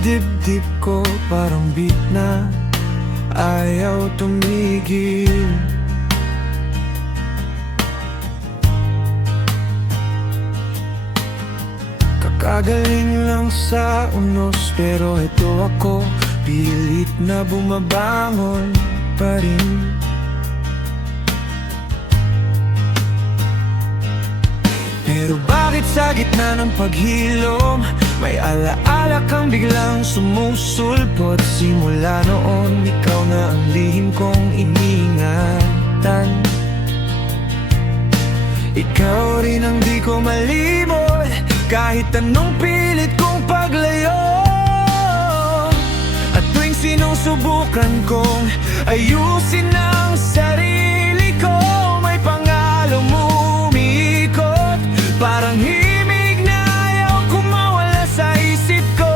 dibdib ko parang beat na ayaw tumigil. Kakagaling lang sa unos, pero ito ako, pilit na bumabangon pa rin. Pero bakit sa gitna ng paghilom, may alaala kang biglang sumusulpot? Simula noon, ikaw na ang lihim kong iniingatan. Ikaw rin ang di ko malimot, kahit anong pilit kong paglayo. At tuwing sinusubukan kong ayusin ang sarili ko, may pangalong umiikot, parang himig na ayaw kumawala sa isip ko.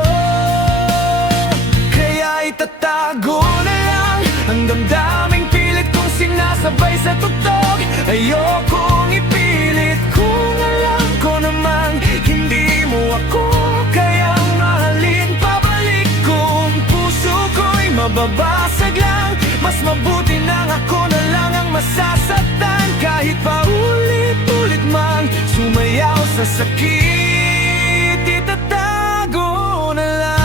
Kaya itatago na lang ang damdaming pilit kong sinasabay sa tugtog. Ayokong ipilit kung alam ko namang hindi mo ako kayang mahalin. Pabalik kung puso ko'y mababasag lang, mas mabuti nang ako na lang ang masasaktan. Kahit paulit-ulit mang sumayaw sa sakit, itatago na lang.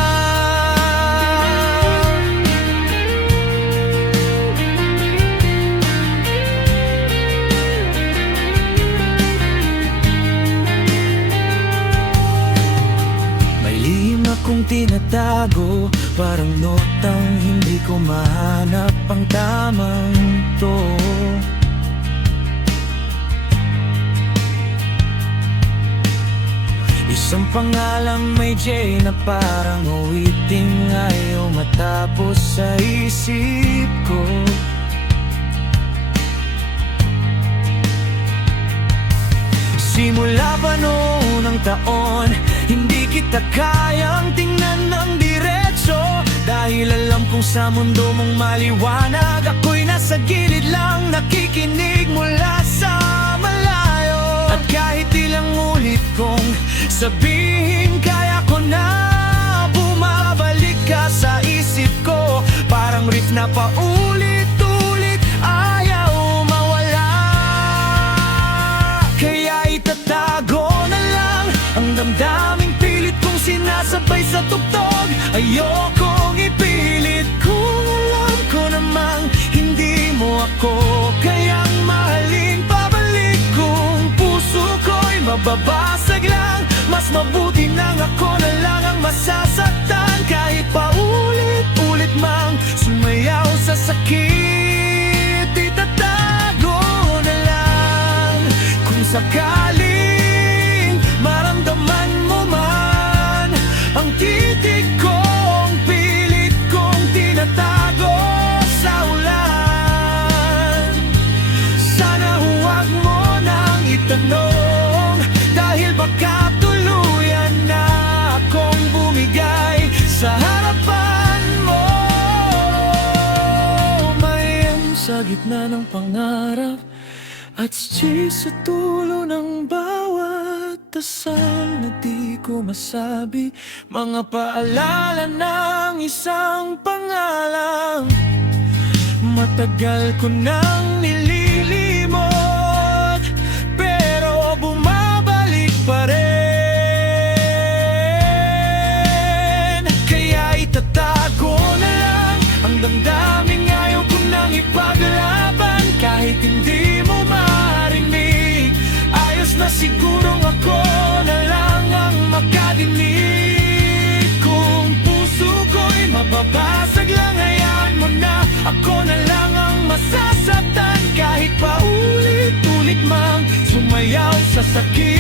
May lihim akong tinatago, parang notang hindi ko mahanap ang tamang to. Isang pangalan may J na parang awiting ayaw matapos sa isip ko. Simula pa noon ang taon, hindi kita kayang tingnan ng diretso, dahil alam kong sa mundo mong maliwanag, ako'y nasa gilid lang, nakikinig mula sa malayo. At kahit ilang ulit kong sabihin kaya ko na, bumabalik ka sa isip ko, parang riff na paulit-ulit ayaw mawala. Kaya itatago na lang ang damdaming pilit kong sinasabay sa tugtog. Ayokong ipilit kung alam ko namang hindi mo ako kayang mahalin. Pabalik kung puso ko'y mababasag lang, mas mabuti nang ako na lang ang masasaktan. Kahit paulit-ulit mang sumayaw sa sakit, itatago na lang. Kung sakaling maramdaman mo man ang titig kong pilit kong tinatago sa ulan, sana huwag mo nang itanong, dahil baka tuluyan na akong bumigay sa harapan mo. Mayroon sa gitna ng pangarap at sa tulo ng bawat dasal na di ko masabi, mga paalala ng isang pangalan, matagal ko nang nililimot, pero bumabalik pa rin. Kaya itatago na lang ang damdaming ayaw ko nang ipaglaban. Kahit hindi mo marinig, ayos na sigurong ako na lang ang makadinig. Kung puso ko'y mababasag lang, hayaan mo na ako na lang ang masasaktan. Kahit paulit-ulit mang sumayaw sa sakit,